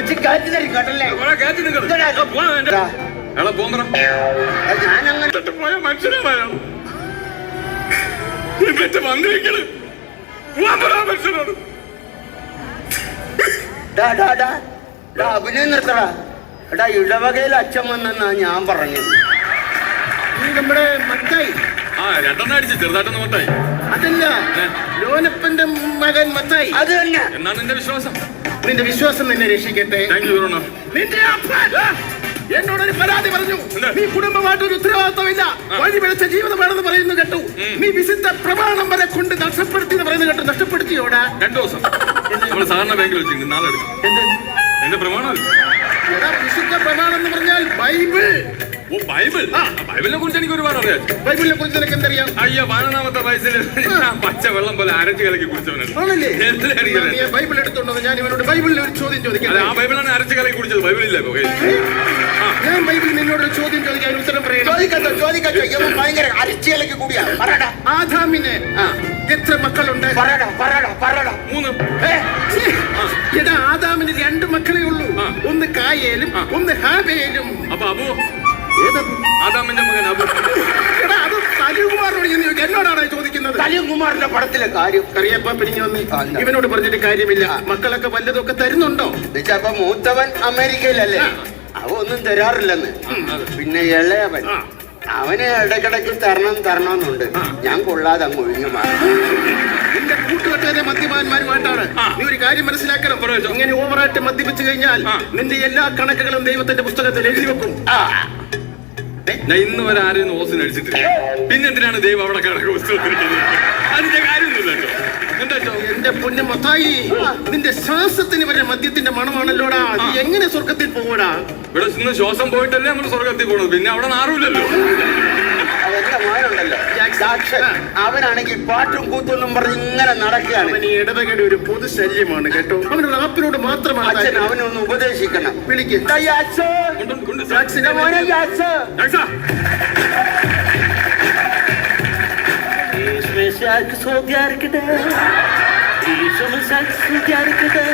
വെച്ച് തരും കേട്ടല്ലേ അഭിനയം നിർത്തടാ. എടാ ഇടവകയിൽ അച്ഛൻ വന്നെന്നാ ഞാൻ പറഞ്ഞത്. നമ്മുടെ മത്തായി ആ, രണ്ടെണ്ണം അടിച്ച് ചെറുതായിട്ടൊന്ന് മൊത്തായി അതല്ല. ലോനപ്പന്റെ മകൻ മത്തായി. അത് തന്നെ. എന്നാണ് എന്റെ വിശ്വാസം? നിന്റെ വിശ്വാസം നിന്നെ രക്ഷിക്കട്ടെ. താങ്ക് യു നിന്റെ അപ്പൻ. എന്നോടൊരു പരാതി പറഞ്ഞു. നീ കുടുംബമായിട്ട് ഒരു ഉത്തരവാദിത്തമില്ല വഴി പിഴച്ച ജീവിതമാണെന്ന് പറയുന്നു കേട്ടു. നീ വിശുദ്ധ പ്രമാണം വരെ കൊണ്ട് നഷ്ടപ്പെടുത്തി എന്ന് പറയുന്നു കേട്ടു. നഷ്ടപ്പെടുത്തിയോടാ? രണ്ടു ദിവസം. നമ്മൾ സാധാരണ ബാങ്കിൽ വെച്ചിട്ടുണ്ട് നാളെ എടുക്കും. എന്റെ പ്രമാണം വിശുദ്ധ പ്രമാണം എന്ന് പറഞ്ഞാൽ ബൈബിൾ. ഓ ബൈബിൾ. ആ ബൈബിളിനെ കുറിച്ച് എനിക്ക് ഒരുപാട് അറിയാം. ബൈബിളിനെ കുറിച്ച് നിനക്ക് എന്തറിയാം അയ്യോ പതിനൊന്നാമത്തെ വയസ്സിൽ ഞാൻ പച്ച വെള്ളം പോലെ അരച്ച് കലക്കി കുടിച്ചവനാണ്. ആണല്ലേ? എന്തിനാ എനിക്കറിയാം? നീ ബൈബിൾ എടുത്തോണ്ടോ ഞാൻ ഇവനോട് ബൈബിളിൽ ഒരു ചോദ്യം അല്ല ചോദിക്കാം ആ ബൈബിളാണ് അരച്ച് കലക്കി കുടിച്ചത്. ബൈബിളില്ല ഓക്കെ. ഞാൻ ബൈബിളിൽ നിന്നോട് ഒരു ചോദ്യം ചോദിക്കാൻ ഉത്തരം പറയണം. ചോദിക്കട്ടോ ചോദിക്കട്ടോ. ഇവൻ ഭയങ്കര അരിച്ചയിലേക്ക് കൂടിയാ. പറയടാ. ആദാമിന് എത്ര മക്കളുണ്ട്? പറയടാ പറയടാ പറയടാ. മൂന്ന്. ഏ, ഛീ, എടാ ആദാമിന് രണ്ട് മക്കളേ ഉള്ളൂ. ആ. ഒന്ന് കായേലും. ഒന്ന് ഹാബേലും. അപ്പൊ അബു ഏതബു? ആദാമിന്റെ മകൻ അബു എടാ അത് സലികുമാറിനോട് ചെന്ന് ചോദിക്ക്. എന്നോടാണ് ചോദിക്കുന്നത്? കലികുമാറിന്റെ പടത്തിലെ കാര്യം. കറിയപ്പ പിരിഞ്ഞു വന്ന് ഇവനോട് പറഞ്ഞിട്ട് കാര്യമില്ല. മക്കളൊക്കെ വല്ലതൊക്കെ തരുന്നുണ്ടോ? അപ്പൊ മൂത്തവൻ അമേരിക്കയിലല്ലേ? അവ ഒന്നും തരാറില്ലെന്ന്. പിന്നെ ഇളയവൻ. അവനെ ഇടക്കിടക്ക് തരണം തരണമെന്നുണ്ട്. ഞാൻ കൊള്ളാതെ അങ്ങ് ഒഴിഞ്ഞു മാറി. നിന്റെ കൂട്ടുകെട്ടിലെ മദ്യപാന്മാരുമായിട്ടാണ്. നീ ഒരു കാര്യം മനസ്സിലാക്കണം. പറഞ്ഞോ. ഇങ്ങനെ ഓവറായിട്ട് മദ്യപിച്ചു കഴിഞ്ഞാൽ നിന്റെ എല്ലാ കണക്കുകളും ദൈവത്തിന്റെ പുസ്തകത്തിൽ എഴുതി വെക്കും. ആ, ഞാൻ ഇന്ന് വരെ ആരെയും ഓസിന് അടിച്ചിട്ടില്ല. പിന്നെ എന്തിനാണ് ദൈവം അവിടെ എഴുതിയത്? അതിന്റെ കാര്യമൊന്നുമില്ല കേട്ടോ. എന്താ എന്റെ പൊന്നെ മത്തായി നിന്റെ ശ്വാസത്തിന് വരെ മദ്യത്തിന്റെ മണമാണല്ലോടാ. നീ എങ്ങനെ സ്വർഗത്തിൽ പോകൂടാ ഇവിടെ ശ്വാസം പോയിട്ടല്ലേ നമ്മൾ സ്വർഗത്തിൽ പോണത്? പിന്നെ അവിടെ നാറുമില്ലല്ലോ. അതെന്റെ മോനുണ്ടല്ലോ സാക്ഷൻ അവനാണെങ്കിൽ പാട്ടും കൂത്തൊന്നും പറഞ്ഞ് ഇങ്ങനെ നടക്കുകയാണ്. അവൻ ഈ ഇടവകയുടെ ഒരു പൊതു ശല്യമാണ് കേട്ടോ. അവനൊരു ആപ്പിനോട് മാത്രമാണ് അച്ഛൻ താല്പര്യം. അവനൊന്ന് ഉപദേശിക്കണം. വിളിക്ക്. ദാ ഈ അച്ഛൻ. മോനെ അച്ഛൻ. സ്തുതിയായിരിക്കട്ടെ. സ്തുതിയായിരിക്കട്ടെ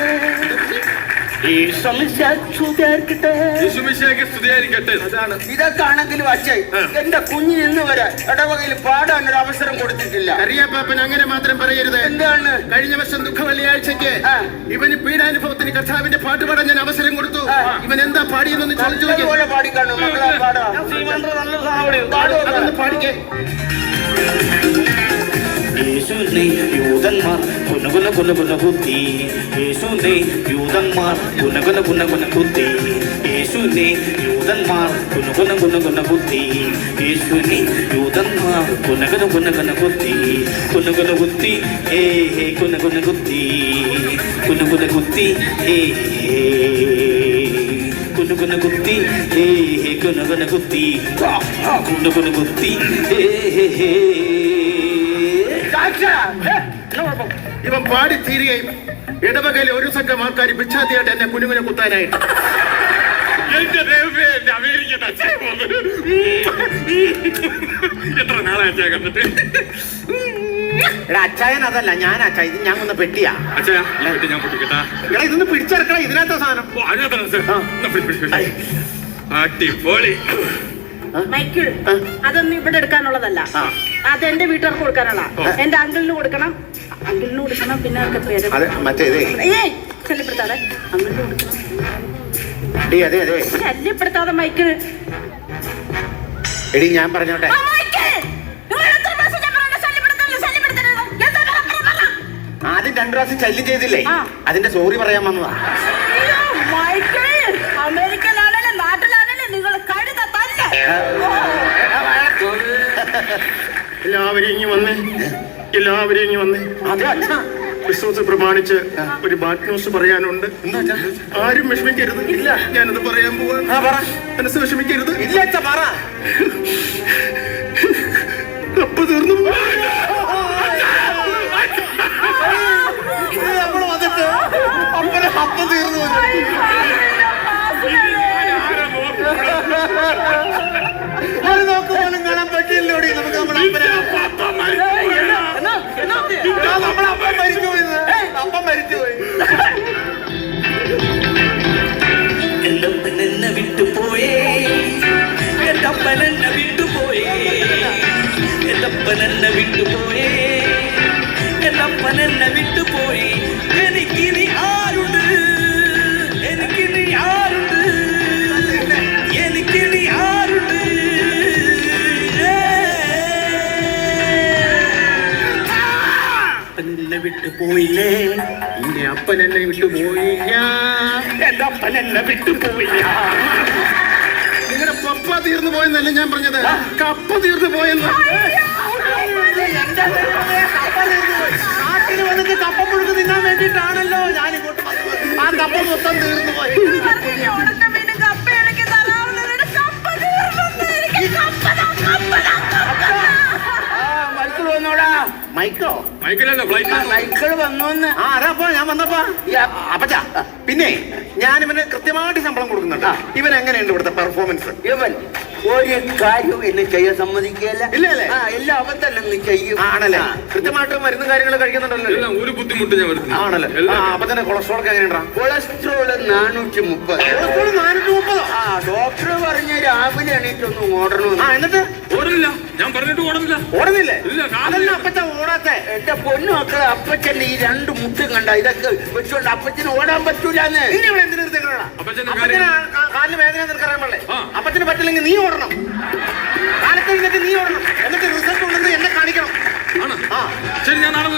അതാണ്. ഇതൊക്കെ ആണെങ്കിലും അച്ഛൻ എന്റെ കുഞ്ഞിന് ഇന്ന് വരെ ഇടവകയിൽ പാടാൻ ഒരു അവസരം കൊടുത്തിട്ടില്ല. അറിയാപ്പാപ്പൻ അങ്ങനെ മാത്രം പറയരുത്. എന്താണ്? കഴിഞ്ഞ വർഷം ദുഃഖ വെള്ളിയാഴ്ചക്ക്. ഇവന് പീഡാനുഭവത്തിന് കർത്താവിന്റെ പാട്ട് പാടാൻ ഞാൻ അവസരം കൊടുത്തു. ഇവൻ എന്താ പാടിയെന്നൊന്ന് ചോദിച്ചു. നല്ലപോലെ പാടിക്കാണോ? പാടാ. പാടിക്കേ. യേശുവിനെ യൂതന്മാർ കുനകുന കുനകുന കുത്തി യേശുവിനെ യൂതന്മാർ കുനകുന കുനകുന കുത്തി യേശുവിനെ യൂതന്മാർ കുനകുന കുനകുന കുത്തി യേശുവിനെ യൂതന്മാർ കുനകുന കുനകുന കുത്തി കുനകുന കുത്തി ഏ ഹേ കുനകുന കുത്തി കുനകുന കുത്തി ഏ ഹേ കുനുകുന കുത്തി ഏ ഹേ കുനുകുന കുത്തി കുനുകുന കുത്തി ഏ ഹേ ഹേ ഇവൻ പാടി തീരുകയും ഇടവകയിലെ ഒരു സംഘം ആൾക്കാർ ഭിക്ഷാത്തിയായിട്ട് എന്നെ കുനുകുനെ കുത്താനായിട്ട്. എന്റെ ദൈവമേ. എത്ര നാളായി കണ്ടിട്ട്? എടാ അച്ചായൻ അതല്ല ഞാൻ അച്ഛാ ഇത് ഞാൻ വന്ന പെട്ടിയാ. ഞാൻ പൊട്ടിക്കട്ടാ. എടാ ഇതൊന്ന് പിടിച്ചെടുക്കണ ഇതിനകത്ത സാധനം. അടിപൊളി. മൈക്കിൾ അതൊന്നും ഇവിടെ എടുക്കാനുള്ളതല്ല. അത് എന്റെ വീട്ടുകാർക്ക് കൊടുക്കാനുള്ള എന്റെ അങ്കിളിന് കൊടുക്കണം. അങ്കിളിന് കൊടുക്കണം പിന്നെ അവർക്ക് പേര് അതെ മറ്റേതേ ഏയ് ശല്യപ്പെടുത്താതെ. അങ്കിളിന് കൊടുക്കണം. എടി അതെ അതെ. ശല്യപ്പെടുത്താതെ മൈക്ക്. എടി ഞാൻ പറഞ്ഞോട്ടെ. ആദ്യം രണ്ടു പ്രാവശ്യം ശല്യം ചെയ്തില്ലേ. അതിന്റെ സോറി പറയാൻ വന്നതാ! അമേരിക്കയിലാണേലും നാട്ടിലാണേലും നിങ്ങൾ കഴുത തന്നെ എല്ലാവരും ഇങ്ങി വന്ന്. എല്ലാവരും ഇങ്ങി വന്ന്. അതെ അച്ഛാ. ക്രിസ്മസ് പ്രമാണിച്ച് ഒരു ബാഡ് ന്യൂസ് പറയാനുണ്ട്. ആരും വിഷമിക്കരുത്. ഇല്ല. ഞാനത് പറയാൻ പോവാ. മനസ്സ് വിഷമിക്കരുത്. ഇല്ല അച്ഛ പറ. അപ്പൊ തീർന്നു അപ്പം തീർന്നു എന്റപ്പനെന്നെ വിട്ടുപോയേ. എന്റപ്പനെന്നെ വിട്ടുപോയി. എനിക്കിനി ആരുണ്ട്? എനിക്കിനി ആരുണ്ട്? എനിക്കിനി ആരുണ്ട്? എന്നെ വിട്ടുപോയില്ലേ? എന്റെ അപ്പൻ എന്നെ വിട്ടുപോയില്ല. എന്റെ അപ്പൻ എന്നെ വിട്ടുപോയില്ല. നിങ്ങളുടെ പപ്പ തീർന്നു പോയെന്നല്ലേ ഞാൻ പറഞ്ഞത്? കപ്പ തീർന്നു പോയെന്ന്. നാട്ടിൽ വന്നിട്ട് കപ്പ പുഴുക്ക് തിന്നാൻ ഞാൻ ഇങ്ങോട്ട് ആ കപ്പ മൊത്തം തീർന്നു പോയി മൈക്കിൾ വന്നോടാ മൈക്കോ മൈക്കിളല്ല ഫ്ലൈറ്റ് മൈക്കിൾ വന്നോന്ന്. ആ അതാപ്പോ ഞാൻ വന്നപ്പോ. അപ്പച്ചാ പിന്നെ ഞാൻ ഇവന് കൃത്യമായിട്ട് ശമ്പളം കൊടുക്കുന്നുണ്ട്. ഇവൻ എങ്ങനെയുണ്ട് ഇവിടുത്തെ പെർഫോമൻസ് ഇവൻ ഒരു കാര്യവും എന്നെ ചെയ്യാൻ സമ്മതിക്കുകയല്ല. ഇല്ല അല്ലേ? ആ എല്ലാം അവൻ തന്നെ ചെയ്യും ആണല്ലേ. കൃത്യമായിട്ട് മരുന്നും കാര്യങ്ങളും കഴിക്കുന്നുണ്ടല്ലോ ഒരു ബുദ്ധിമുട്ട് ഞാൻ വരുന്നു ആണല്ലേ? അപ്പൊ തന്നെ കൊളസ്ട്രോൾ ഒക്കെ എങ്ങനെയുണ്ടാ? കൊളസ്ട്രോൾ നാനൂറ്റി മുപ്പത് കൊളസ്ട്രോൾ നാനൂറ്റി മുപ്പതോ ആ ഡോക്ടർ പറഞ്ഞ രാവിലെ എണീറ്റൊന്നും ഓടണമെന്ന് ആ എന്നിട്ട്? ഓടുന്നില്ല. ഞാൻ പറഞ്ഞിട്ട് ഓടുന്നില്ല. ഓടുന്നില്ലേ? ഇല്ല, അപ്പച്ച ഓടാത്ത. എന്റെ പൊന്നു മക്കളെ അപ്പച്ചന്റെ ഈ രണ്ട് മുട്ടും കണ്ട ഇതൊക്കെ വെച്ചോണ്ട് അപ്പച്ചന് ഓടാൻ പറ്റൂലെന്ന്. ഇനി ഇവിടെ എന്തിനു അപ്പച്ചന്റെ അപ്പച്ചന് കാര്യം- കാ- കാലിന് വേദന നിൽക്കാൻ പാടില്ലേ? ആ. അപ്പച്ചന് പറ്റില്ലെങ്കിൽ നീ ഓടണം. കാലത്ത് എന്നിട്ട് നീ ഓടണം. എന്നിട്ട് റിസൾട്ട് ഉണ്ടെന്ന് എന്നെ കാണിക്കണം. ആണ്. ആ. ശരി ഞാൻ നാളെ